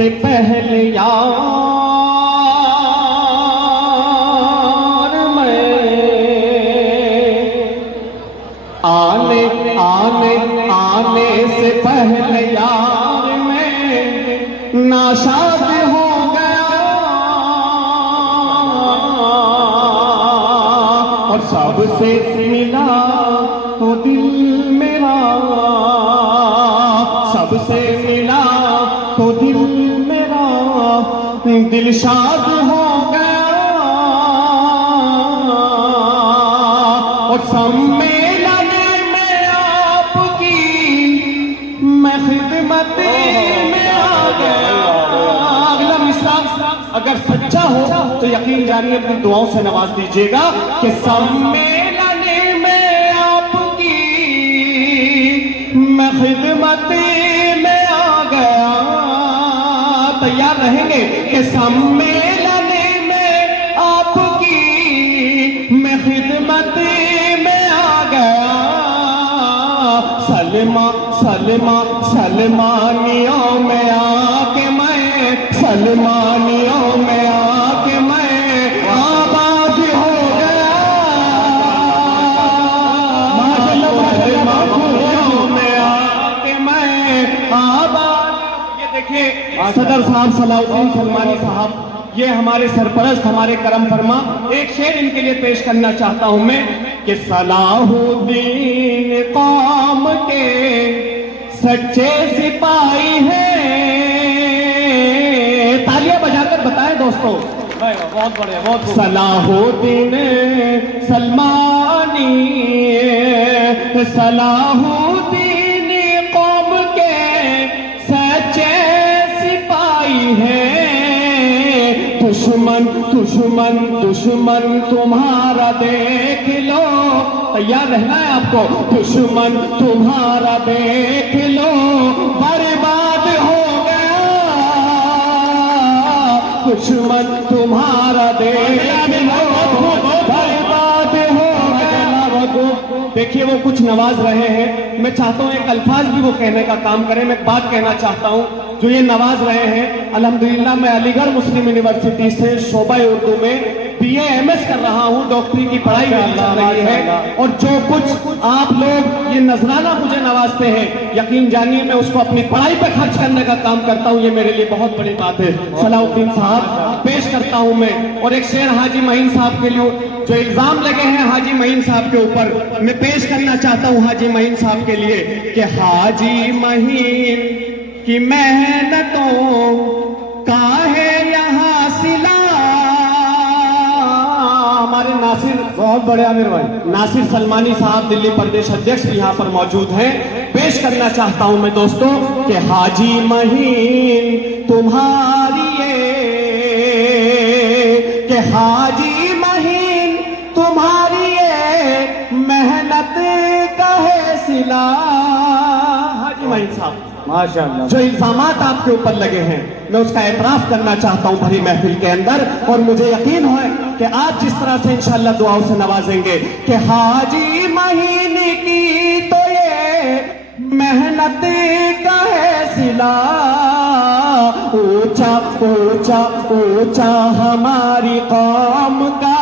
से पहले यार मैं आने से पहले यार मैं नाशाद हो गया और सबसे मिला तो दिल मेरा, सबसे मिला तो दिल मेरा दिलशाद हो गया और सम्मेलन में आपकी मैं खिदमत में आ गया। अगला मिसरा अगर सच्चा हो तो यकीन जानिए अपनी दुआओं से नवाज दीजिएगा कि सम्मेलन में आपकी मैं खिदमत में आ गया। तैयार रहेंगे कि सम्मेलन में आपकी मैं खिदमत में आ गया। सलमा सलमा सलमानियों में आके मैं, सलमानियों में आके मैं आबाद हो गया। सलमानियों में आके मैं आबाद। ये देखिए सदर साहब सलाउद्दीन सलमानी साहब, ये हमारे सरपरस्त, हमारे करम फरमा। एक शेर इनके लिए पेश करना चाहता हूं मैं कि सलाहुद्दीन कौम के सच्चे सिपाही हैं। तालियां बजाकर बताएं दोस्तों, बहुत बढ़िया, बहुत सलाहुद्दीन सलमानी, सलाहुद्दीन कौम के सच्चे सिपाही हैं। दुश्मन दुश्मन दुश्मन तुम्हारा देख लो, तैयार रहना है आपको। दुश्मन तुम्हारा देख लो बर्बाद हो गया। दुश्मन तुम्हारा देख लो बर्बाद हो गया। देखिए वो कुछ नवाज रहे हैं, मैं चाहता हूं एक अल्फाज भी वो कहने का काम करें। मैं एक बात कहना चाहता हूं, जो ये नवाज रहे हैं, अल्हम्दुलिल्लाह मैं अलीगढ़ मुस्लिम यूनिवर्सिटी से शोबा उर्दू में BA MS कर रहा हूं, डॉक्टरी की पढ़ाई चल रही है। और जो कुछ आप लोग ये नजराना मुझे नवाजते हैं, यकीन जानिए मैं उसको अपनी पढ़ाई पे खर्च करने का काम करता हूं। ये मेरे लिए बहुत बड़ी बात है। सलाउद्दीन साहब पेश करता हूं मैं, और एक शेर हाजी महीन साहब के लिए, जो इल्जाम लगे हैं हाजी महीन साहब के ऊपर, मैं पेश करना चाहता हूं हाजी महीन साहब के लिए कि हाजी महीन की मेहनतों का है यहाँ सिला। हमारे नासिर, बहुत बड़े आमिर भाई नासिर सलमानी साहब दिल्ली प्रदेश अध्यक्ष यहाँ पर मौजूद हैं। पेश करना चाहता हूं मैं दोस्तों कि हाजी महीन तुम्हारी कि हाजी महीन तुम्हारी मेहनत का है सिला। हाजी महीन साहब माशाअल्लाह, जो इल्जामात आपके ऊपर लगे हैं मैं उसका एतराफ करना चाहता हूं भरी महफिल के अंदर, और मुझे यकीन है कि आप जिस तरह से इंशाअल्लाह दुआओं से नवाजेंगे कि हाजी महीन की तो ये मेहनत का है सिला। ऊंचा ऊंचा ऊंचा हमारी कौम का।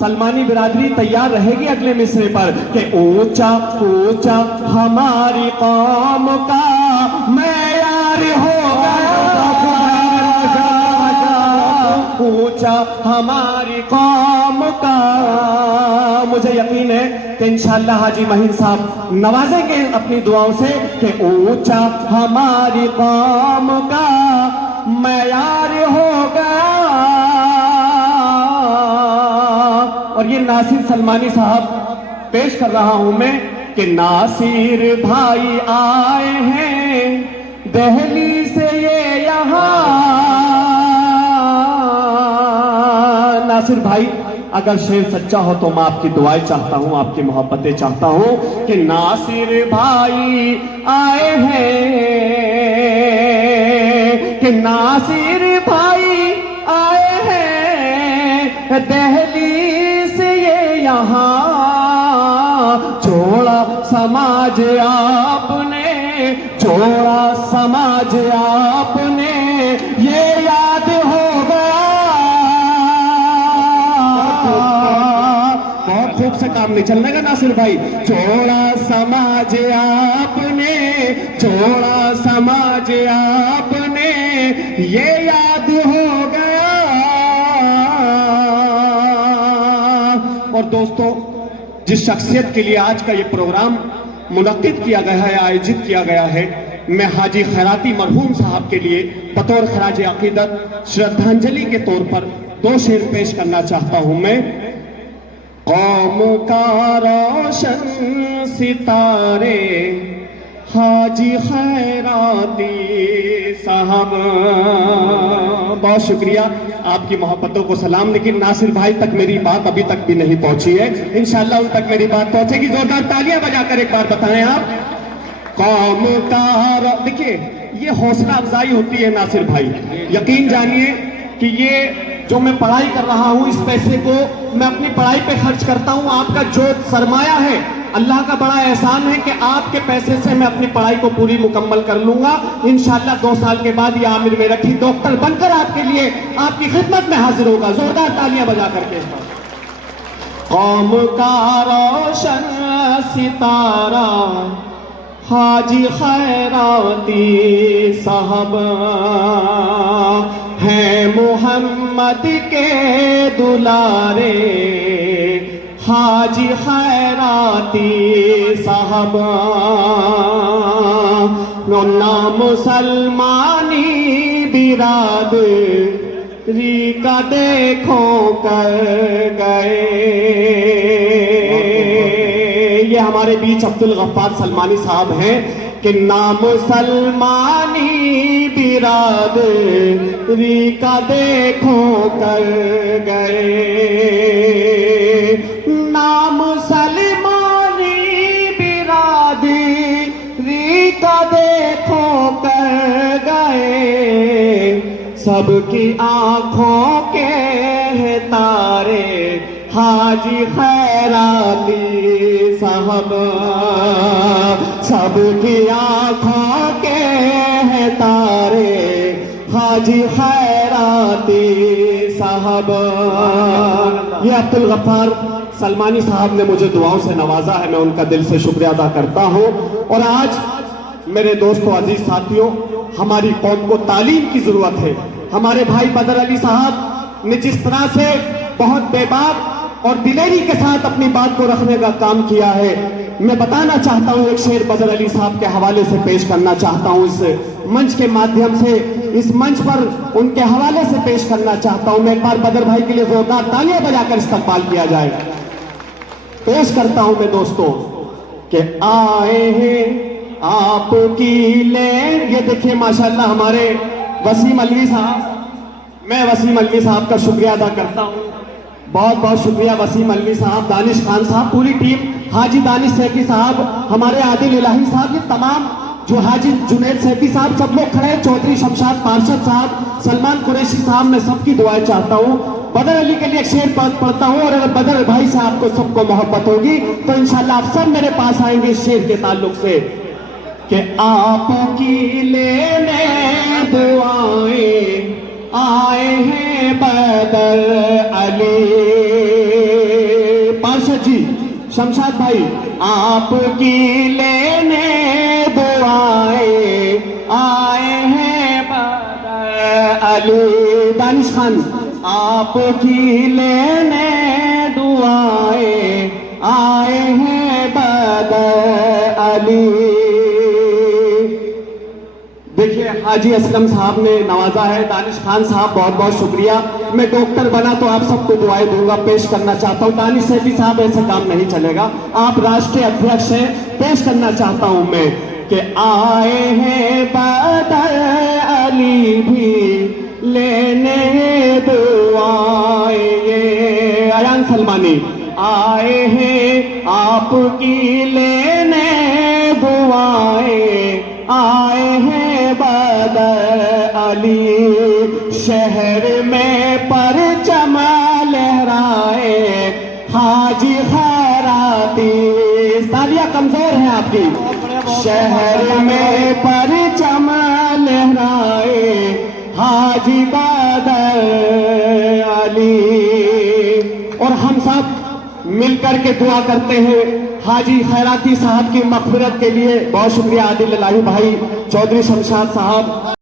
सलमानी बिरादरी तैयार रहेगी अगले मिसरे पर कि ऊंचा ऊंचा हमारी कौम का मेयार हो गया। ऊंचा हमारी कौम का। मुझे यकीन है कि इंशाअल्लाह हाजी महीन साहब नवाजेंगे अपनी दुआओं से कि ऊंचा हमारी कौम का मेयार हो गया। और ये नासिर सलमानी साहब पेश कर रहा हूं मैं कि नासिर भाई आए हैं दिल्ली से ये यहाँ। नासिर भाई अगर शेर सच्चा हो तो मैं आपकी दुआएं चाहता हूं, आपकी मोहब्बतें चाहता हूं कि नासिर भाई आए हैं, कि नासिर भाई आए हैं दिल्ली से ये यहाँ। जोड़ा समाज आपने, जोड़ा समाज आपने काम नहीं चलने का नासिर भाई। जोड़ा समाज आपने, जोड़ा समाज आपने, ये याद हो गया। और दोस्तों, जिस शख्सियत के लिए आज का ये प्रोग्राम मुनक्किद किया गया है, आयोजित किया गया है, मैं हाजी खैराती मरहूम साहब के लिए बतौर खराज अकीदत श्रद्धांजलि के तौर पर 2 शेर पेश करना चाहता हूं। मैं कौम का रोशन सितारे हाजी खैराती साहब। बहुत शुक्रिया, आपकी मोहब्बतों को सलाम। लेकिन नासिर भाई तक मेरी बात अभी तक भी नहीं पहुंची है, इंशाल्लाह उन तक मेरी बात पहुंचेगी। जोरदार तालियां बजाकर एक बार बताएं आप। कौम का, देखिए ये हौसला अफजाई होती है नासिर भाई। यकीन जानिए कि ये जो मैं पढ़ाई कर रहा हूं, इस पैसे को मैं अपनी पढ़ाई पे खर्च करता हूं। आपका जो सरमाया है, अल्लाह का बड़ा एहसान है कि आपके पैसे से मैं अपनी पढ़ाई को पूरी मुकम्मल कर लूंगा। इंशाल्लाह 2 साल के बाद ये आमिर मेरठी डॉक्टर बनकर आपके लिए आपकी खिदमत में हाजिर होगा। जोरदार तालियां बजा करके। कौम का रोशन सितारा हाजी खैराती साहब हैं, मोहम्मद के दुलारे हाजी खैराती साहब। ना मुसलमानी बिरादरी का देखो कर गए। ये हमारे बीच अब्दुल गफ्फार सलमानी साहब हैं कि ना मुसलमानी बिरादरी का देखो कर गए। नाम सलमानी बिरादरी का देखो कर गए। सबकी आंखों के तारे हाजी खैराती साहब। सबकी आंखों के तारे हाजी खैराती साहब। ये अब्दुल गफ्फार सलमानी साहब ने मुझे दुआओं से नवाजा है, मैं उनका दिल से शुक्रिया अदा करता हूं। और आज मेरे दोस्तों, अजीज साथियों, हमारी कौम को तालीम की जरूरत है। हमारे भाई बदर अली साहब ने जिस तरह से बहुत बेबाक और दिलेरी के साथ अपनी बात को रखने का काम किया है, मैं बताना चाहता हूं, एक शेर बदर अली साहब के हवाले से पेश करना चाहता हूं। इस मंच के माध्यम से, इस मंच पर उनके हवाले से पेश करना चाहता हूं। मैं एक बार बदर भाई के लिए जोरदार तालियां बजाकर इस्तकबाल किया जाए। पेश करता हूं मैं दोस्तों कि आए हैं आपकी ले। ये देखिए माशाल्लाह हमारे वसीम अलवी साहब, मैं वसीम अलवी साहब का शुक्रिया अदा करता हूं। बहुत बहुत शुक्रिया वसीम अलवी साहब, दानिश खान साहब, पूरी टीम, हाजी दानिश सैफी साहब, हमारे आदिल इलाही साहब, ये तमाम जो हाजी जुनैद सैफी साहब, सब लोग खड़े हैं, चौधरी शमशाद पार्षद साहब, सलमान कुरैशी साहब, मैं सबकी दुआएं चाहता हूँ। बदर अली के लिए एक शेर पढ़ता हूँ, और अगर बदर भाई से आपको सबको मोहब्बत होगी तो इंशाल्लाह आप सब मेरे पास आएंगे इस शेर के ताल्लुक से कि आपकी लेने दुआएं आए हैं बदर अली। पार्षद जी, शमशाद भाई, आपकी लेने दुआएं आए हैं बदर अली। दानिश खान, आपकी लेने दुआएं आए हैं बदर अली। देखिए हाजी असलम साहब ने नवाजा है, दानिश खान साहब बहुत बहुत शुक्रिया। मैं डॉक्टर बना तो आप सबको दुआएं दूंगा। पेश करना चाहता हूँ, दानिश सैफी साहब, ऐसे काम नहीं चलेगा, आप राष्ट्रीय अध्यक्ष हैं। पेश करना चाहता हूं मैं कि आए हैं बदर अली भी लेने दुआएं। ये अयान सलमानी, आए हैं आपकी लेने दुआएं, आए हैं बदर अली। शहर में परचम लहराए हाजी खैराती। तालियां कमजोर हैं आपकी। शहर में परचम लहराए हाजी बदर अली। और हम सब मिलकर के दुआ करते हैं हाजी खैराती साहब की मग़फ़िरत के लिए। बहुत शुक्रिया आदिल इलाही भाई, चौधरी शमशाद साहब।